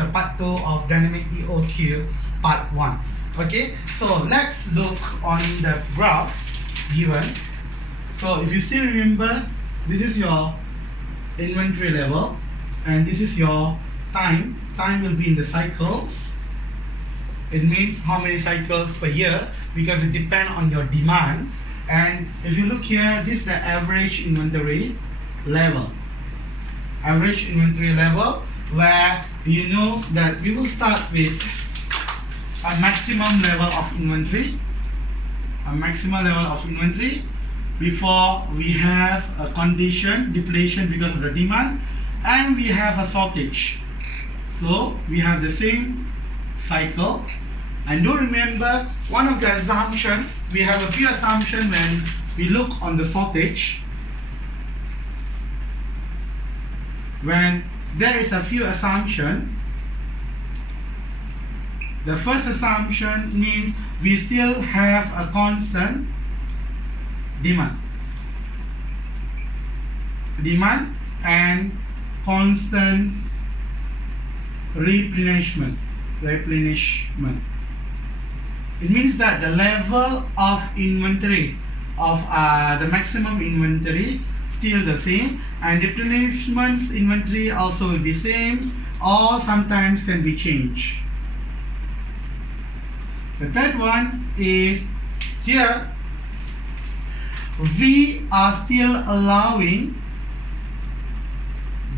the part 2 of dynamic EOQ part 1. Okay, so let's look on the graph given. So if you still remember, this is your inventory level and this is your time. Time will be in the cycles. It means how many cycles per year because it depends on your demand. And if you look here, this is the average inventory level. Average inventory level, where you know that we will start with a maximum level of inventory. A maximum level of inventory before we have a condition, depletion because of the demand, and we have a shortage. So we have the same cycle. And do remember one of the assumptions, we have a few assumptions when we look on the shortage. When there is a few assumptions, the first assumption means we still have a constant demand. Demand and constant replenishment. It means that the level of inventory of the maximum inventory still the same, and replenishment inventory also will be same or sometimes can be changed. The third one is here we are still allowing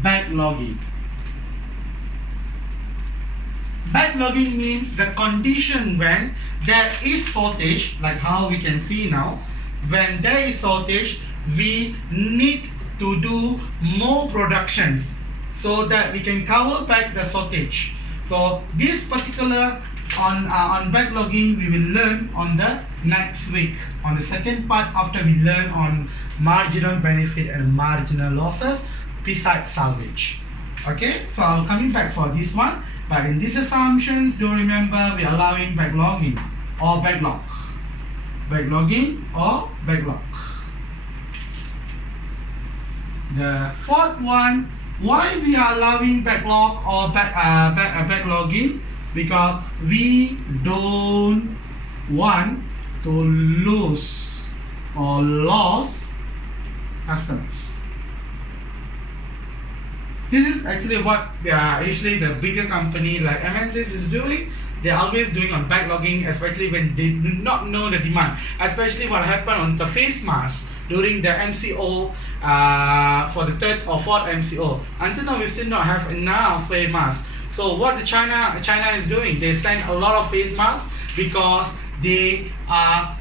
backlogging. Backlogging means the condition when there is shortage, like how we can see now. When there is shortage, we need to do more productions so that we can cover back the shortage. So this particular on backlogging we will learn on the next week, on the second part after we learn on marginal benefit and marginal losses besides salvage. Okay, so I'm coming back for this one, but in these assumptions, do remember we are allowing backlogging or backlog. Backlogging or backlog. The fourth one, why we are allowing backlog or backlogging? Because we don't want to lose or lose customers. This is actually what usually the bigger company like MNCs is doing. They're always doing on backlogging, especially when they do not know the demand. Especially what happened on the face mask during the MCO for the third or fourth MCO. Until now, we still not have enough face masks. So what the China is doing, they send a lot of face masks because they are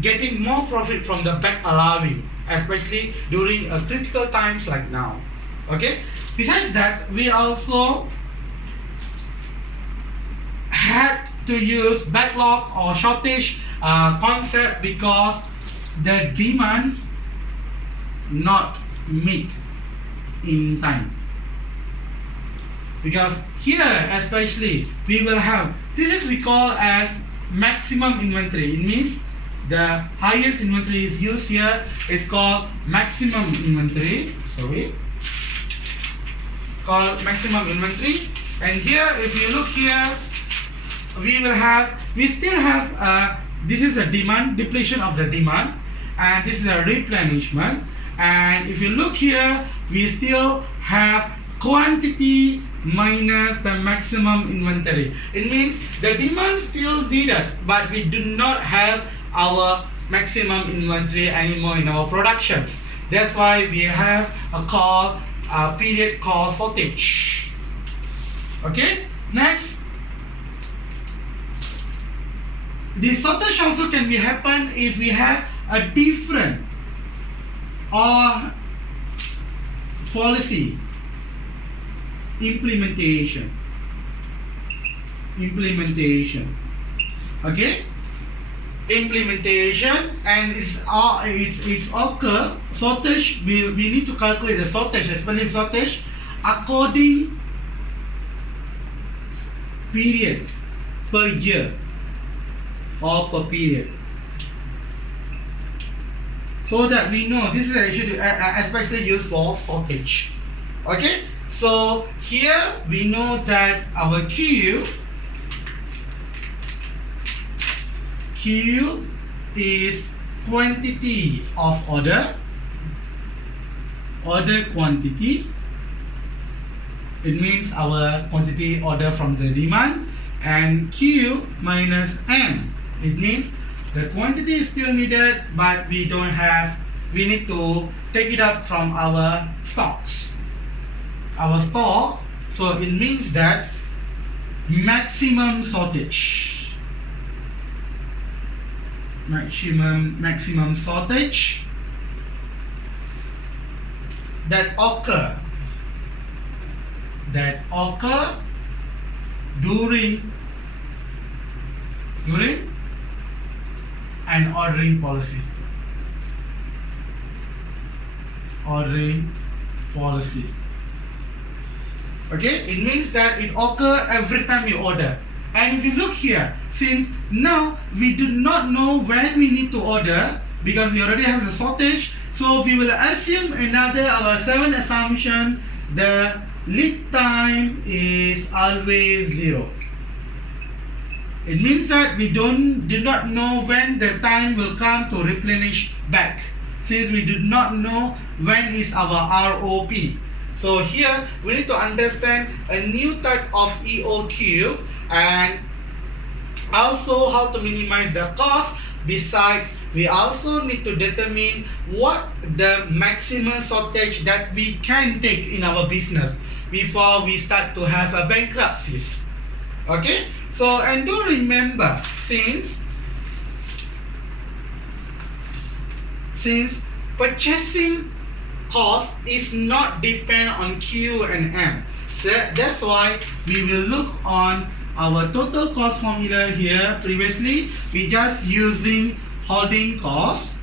getting more profit from the back allowing, especially during critical times like now. Okay. Besides that, we also had to use backlog or shortage concept because the demand not meet in time. Because here especially we will have, this is we call as maximum inventory. It means the highest inventory is used here is called maximum inventory. Sorry. Called maximum inventory. And here if you look here, we still have this is the demand, depletion of the demand, and this is a replenishment. And if you look here, we still have quantity minus the maximum inventory. It means the demand still needed, but we do not have our maximum inventory anymore in our productions. That's why we have a period called shortage. Okay, next, the shortage also can be happen if we have a different or policy implementation. Okay, implementation, and it's occur shortage. We need to calculate the shortage, especially shortage according period per year or per period, so that we know this is actually especially used for shortage. Okay, So here we know that our Q is quantity of order quantity. It means our quantity order from the demand, and Q minus M. It means the quantity is still needed, but we need to take it out from our stocks. Our stock, so it means that maximum shortage. Maximum shortage that occur during an ordering policy. Okay, it means that it occurs every time you order. And if you look here, since now we do not know when we need to order because we already have the shortage, so we will assume our seventh assumption, the lead time is always 0. It means that we do not know when the time will come to replenish back, since we do not know when is our ROP. So here we need to understand a new type of EOQ and also how to minimize the cost. Besides, we also need to determine what the maximum shortage that we can take in our business before we start to have a bankruptcies. Okay, so and do remember, since purchasing cost is not depend on Q and M, so that's why we will look on our total cost formula here. Previously we just using holding cost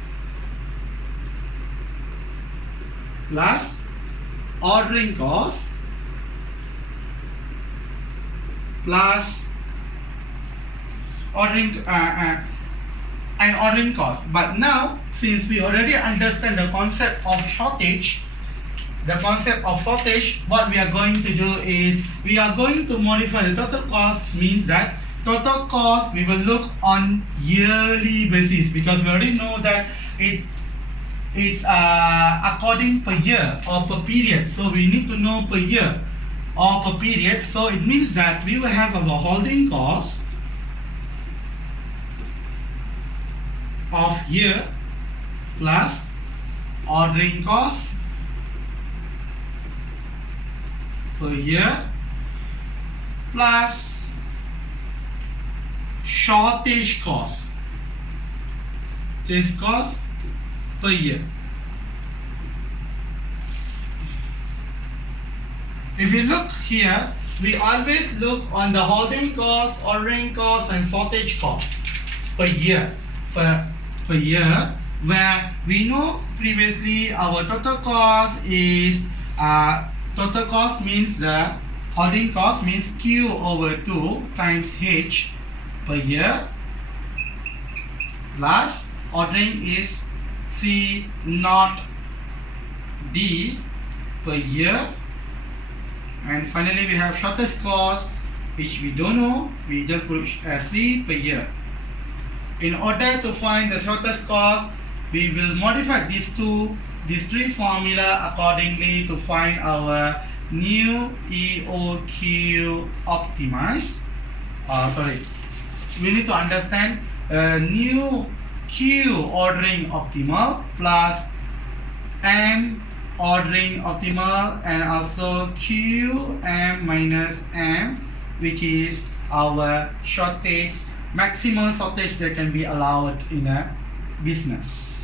plus ordering cost plus ordering cost. But now, since we already understand the concept of shortage, what we are going to do is we are going to modify the total cost. Means that total cost we will look on yearly basis, because we already know that it's according per year or per period. So we need to know per year or per period. So it means that we will have our holding cost of year plus ordering cost per year plus shortage cost per year. If you look here, we always look on the holding cost, ordering cost and shortage cost per year, where we know previously our total cost is total cost means the holding cost means Q over 2 times H per year plus ordering is C naught D per year, and finally we have shortage cost, which we don't know, we just put C per year. In order to find the shortest cost, we will modify these three formula accordingly to find our new EOQ optimized. We need to understand new Q ordering optimal plus M ordering optimal, and also QM minus M, which is our shortage, maximum shortage that can be allowed in a business.